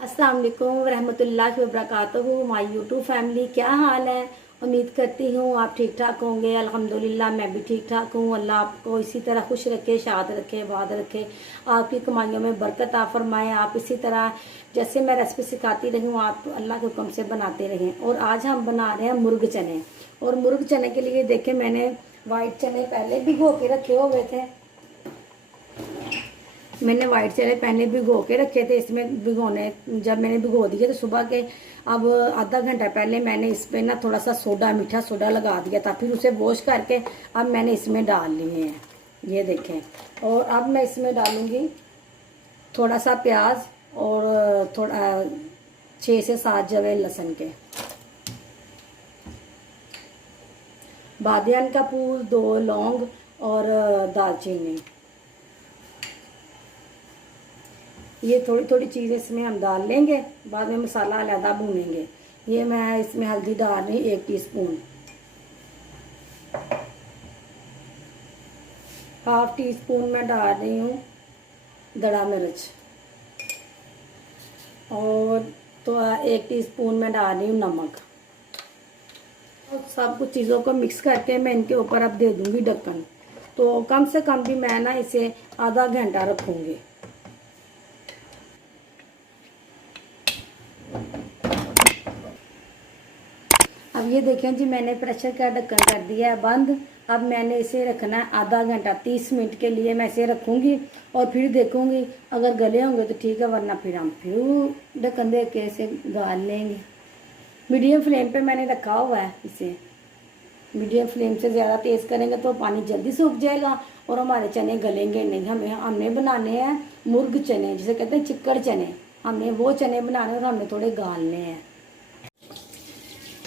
अस्सलाम वालेकुम रहमतुल्लाहि व बरकातहू। माय यूट्यूब फैमिली, क्या हाल है। उम्मीद करती हूँ आप ठीक ठाक होंगे। अल्हम्दुलिल्लाह मैं भी ठीक ठाक हूँ। अल्लाह आपको इसी तरह खुश रखे, शाद रखे, आबाद रखे, आपकी कमाइयों में बरकत आ फरमाए। आप इसी तरह जैसे मैं रेसिपी सिखाती रही हूँ आप अल्लाह के हुक्म से बनाते रहें। और आज हम बना रहे हैं मुर्ग चने। और मुर्ग चने के लिए देखें, मैंने वाइट चने पहले भिगो के रखे हुए थे। मैंने वाइट चने पहले भिगो के रखे थे। इसमें भिगोने जब मैंने भिगो दिए तो सुबह के अब आधा घंटा पहले मैंने इस पर ना थोड़ा सा सोडा, मीठा सोडा लगा दिया था। फिर उसे वॉश करके अब मैंने इसमें डाल लिए हैं, ये देखें। और अब मैं इसमें डालूंगी थोड़ा सा प्याज और थोड़ा 6 से 7 जवे लहसुन के, बादियान का फूल, 2 लौंग और दालचीनी। ये थोड़ी थोड़ी चीज़ें इसमें हम डाल लेंगे, बाद में मसाला अलहदा भूनेंगे। ये मैं इसमें हल्दी डाल रही 1 टीस्पून, ½ टीस्पून मैं डाल रही हूँ दड़ा मिर्च, और तो 1 टीस्पून मैं डाल रही हूँ नमक। और सब कुछ चीज़ों को मिक्स करके मैं इनके ऊपर अब दे दूँगी ढक्कन। तो कम से कम भी मैं ना इसे आधा घंटा रखूँगी। अब ये देखें जी, मैंने प्रेशर का ढक्कन कर दिया है बंद। अब मैंने इसे रखना है आधा घंटा, 30 मिनट के लिए मैं इसे रखूँगी। और फिर देखूँगी अगर गले होंगे तो ठीक है, वरना फिर हम फिर ढक्कन दे के इसे गाल लेंगे। मीडियम फ्लेम पे मैंने रखा हुआ है इसे। मीडियम फ्लेम से ज़्यादा तेज़ करेंगे तो पानी जल्दी सूख जाएगा और हमारे चने गलेंगे नहीं। हमने बनाने हैं मुर्ग चने, जिसे कहते हैं चिक्कड़ चने। हमने वो चने बनाने और हमने थोड़े गालने हैं।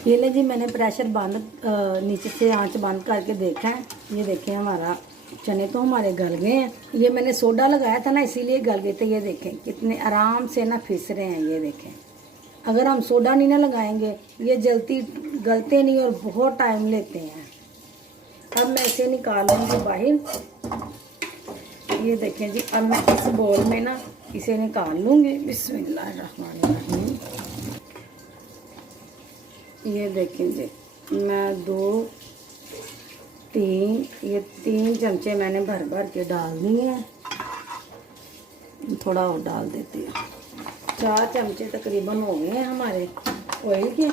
ये ले जी, मैंने प्रेशर बंद, नीचे से आंच बंद करके देखा है। ये देखें हमारा चने तो हमारे गल गए हैं। ये मैंने सोडा लगाया था ना, इसीलिए गल गए थे। ये देखें कितने आराम से ना फिस रहे हैं। ये देखें, अगर हम सोडा नहीं ना लगाएंगे ये जल्दी गलते नहीं और बहुत टाइम लेते हैं। अब मैं इसे निकालूंगी बाहर। ये देखें जी, अब मैं इस बोल में ना इसे निकाल लूँगी। बिस्मिल्लाहिर्रहमानिर्रहीम। ये देखें जी, मैं 2, 3, ये 3 चमचे मैंने भर भर के डाल दिए हैं। थोड़ा और डाल देती हूँ। 4 चमचे तकरीबन हो गए हैं हमारे ऑयल के।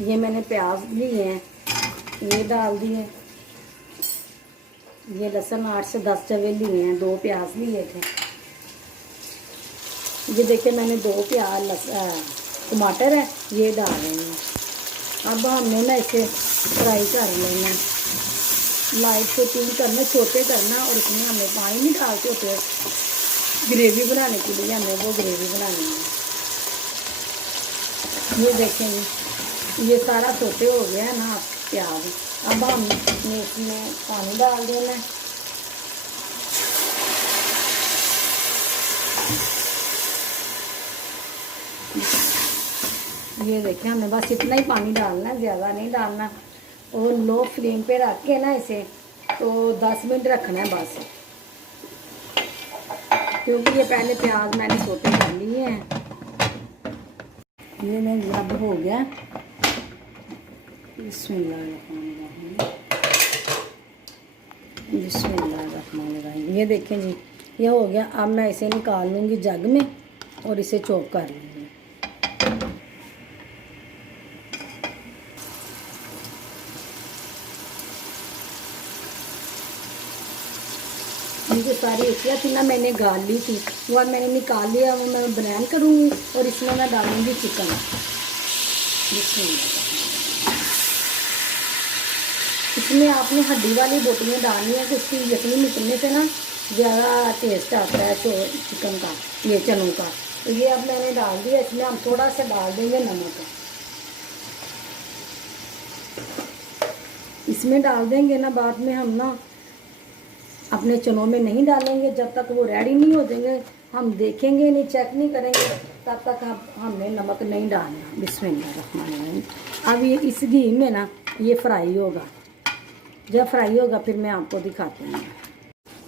ये मैंने प्याज लिए हैं, ये डाल दिए। ये लहसुन 8 से 10 जवे लिए हैं, 2 प्याज लिए थे। ये देखिए मैंने 2 प्याज टमाटर है, ये डाल रही हूँ। अब हमने ना इसे फ्राई कर लेना, लाइट से पील करना, छोटे करना। और इसमें हमें पानी नहीं डालते होते, ग्रेवी बनाने के लिए हमें वो ग्रेवी बनानी है। ये देखेंगे ये सारा छोटे हो गया है ना प्याज। अब हम इसमें पानी डाल देना है। ये देखें, हमें बस इतना ही पानी डालना है, ज़्यादा नहीं डालना। और लो फ्लेम पे रख के ना इसे तो 10 मिनट रखना है बस, क्योंकि ये पहले प्याज मैंने सोटे कर लिए हैं। ये नहीं अब हो गया। बिस्मिल्लाहिर्रहमानिर्रहीम, बिस्मिल्लाहिर्रहमानिर्रहीम। ये देखें जी, ये हो गया। अब मैं इसे निकाल लूँगी जग में और इसे चॉप कर लूँगी। ये सारी एशिया थी ना मैंने गाल ली थी, वो अब मैंने निकाल लिया। वो मैं बनान करूँगी और इसमें मैं डालूँगी चिकन। इसमें आपने हड्डी वाली बोटियाँ डालनी है, तो उसकी यखनी निकलने से ना ज़्यादा टेस्ट आता है चिकन का, ये चनों का। तो ये अब मैंने डाल दिया। इसमें हम थोड़ा सा डाल देंगे नमक। इसमें डाल देंगे ना, बाद में हम ना अपने चनों में नहीं डालेंगे जब तक वो रेडी नहीं हो जाएंगे। हम देखेंगे नहीं, चेक नहीं करेंगे, तब तक हमने नमक नहीं डालना। बिस्मिल्लाहिर्रहमानिर्रहीम। अब ये इस घी में ना ये फ्राई होगा। जब फ्राई होगा फिर मैं आपको दिखाती हूँ।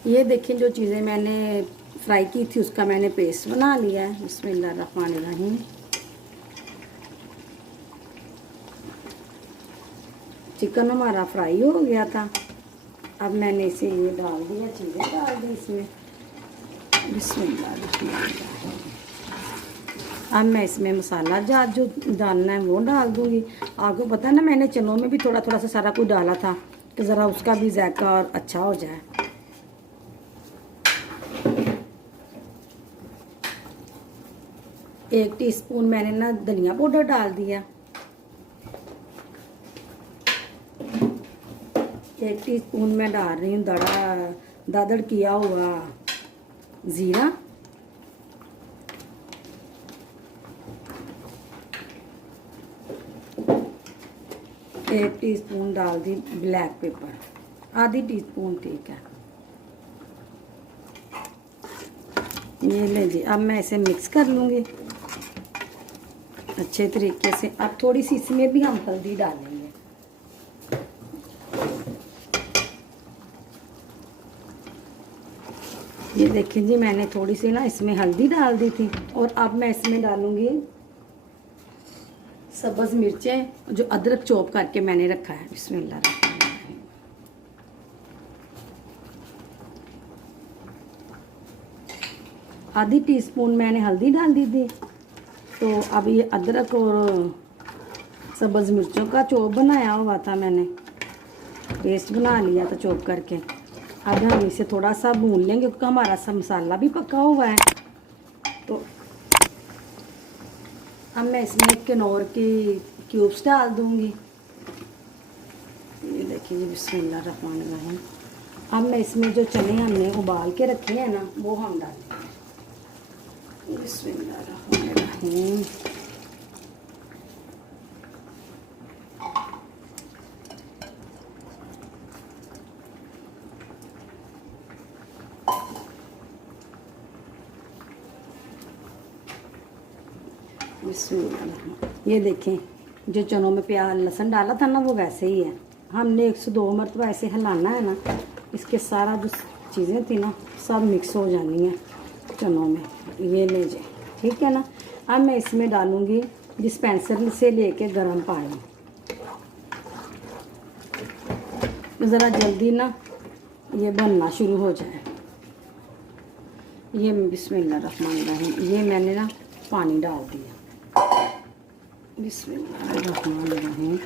ये देखिए जो चीज़ें मैंने फ्राई की थी उसका मैंने पेस्ट बना लिया है। बिस्मिल्लाहिर्रहमानिर्रहीम। चिकन हमारा फ्राई हो गया था। अब मैंने इसे ये डाल दिया, चीज़ें डाल दी इसमें। बिस्मिल्लाहिर्रहमानिर्रहीम। अब मैं इसमें मसाला जो डालना है वो डाल दूँगी। आपको पता है ना, मैंने चनों में भी थोड़ा थोड़ा सा सारा कुछ डाला था कि ज़रा उसका भी जायका और अच्छा हो जाए। 1 टीस्पून मैंने ना धनिया पाउडर डाल दिया। 1 टीस्पून मैं डाल रही हूँ दादड़ किया हुआ ज़ीरा। 1 टीस्पून डाल दी ब्लैक पेपर, आधी टीस्पून, ठीक है। ये ले जी। अब मैं इसे मिक्स कर लूँगी अच्छे तरीके से। अब थोड़ी सी इसमें भी हम हल्दी डालेंगे। ये देखिए जी, मैंने थोड़ी सी ना इसमें हल्दी डाल दी थी। और अब मैं इसमें डालूँगी सब्ज़ मिर्चें जो अदरक चॉप करके मैंने रखा है। बिस्मिल्लाहिर्रहमानिर्रहीम। आधी टीस्पून मैंने हल्दी डाल दी थी। तो अब ये अदरक और सब्ज़ मिर्चों का चॉप बनाया हुआ था, मैंने पेस्ट बना लिया था चॉप करके। अब हम इसे थोड़ा सा भून लेंगे क्योंकि हमारा सा मसाला भी पका हुआ है। तो अब मैं इसमें किनोर की क्यूब्स डाल दूँगी। ये देखिए जी, बिस्मिल्लाहिर्रहमानिर्रहीम। अब मैं इसमें जो चने हमने उबाल के रखे हैं ना, वो हम डालेंगे। बिस्मिल्लाहिर्रहमानिर्रहीम। ये देखें, जो चनों में प्याज लहसुन डाला था ना, वो वैसे ही है। हमने 102 मरतबा ऐसे हिलाना है ना, इसके सारा जो चीज़ें थी ना सब मिक्स हो जानी है चनों में। ये ले जाए, ठीक है ना। अब मैं इसमें डालूँगी डिस्पेंसर से लेके गर्म पानी। ज़रा जल्दी ना ये बनना शुरू हो जाए। ये बिस्मिल्लाहिर्रहमानिर्रहीम, ये मैंने ना पानी डाल दिया। बिस्मिल्लाहिर्रहमानिर्रहीम।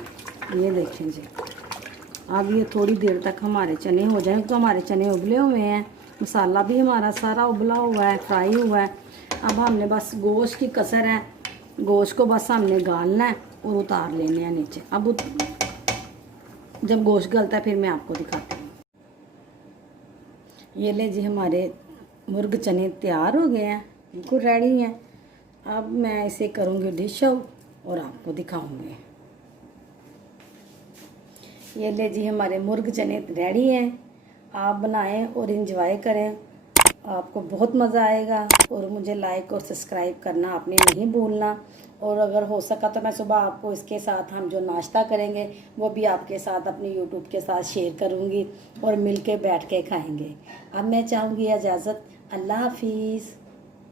ये देखें जी, अब ये थोड़ी देर तक हमारे चने हो जाएं, तो हमारे चने उबले हुए हैं, मसाला भी हमारा सारा उबला हुआ है, फ्राई हुआ है। अब हमने बस गोश्त की कसर है, गोश्त को बस हमने गालना है और उतार लेने हैं नीचे। अब जब गोश्त गलता है फिर मैं आपको दिखाती हूँ। ये ले जी, हमारे मुर्ग चने तैयार हो गए हैं, बिल्कुल रेडी हैं। अब मैं इसे करूँगी डिश आउट और आपको दिखाऊंगी। ये ले जी, हमारे मुर्ग चने रेडी हैं। आप बनाएं और इंजॉय करें, आपको बहुत मज़ा आएगा। और मुझे लाइक और सब्सक्राइब करना आपने नहीं भूलना। और अगर हो सका तो मैं सुबह आपको इसके साथ हम जो नाश्ता करेंगे वो भी आपके साथ अपने यूट्यूब के साथ शेयर करूँगी और मिल के बैठ के खाएँगे। अब मैं चाहूँगी इजाज़त। अल्लाह हाफिज़।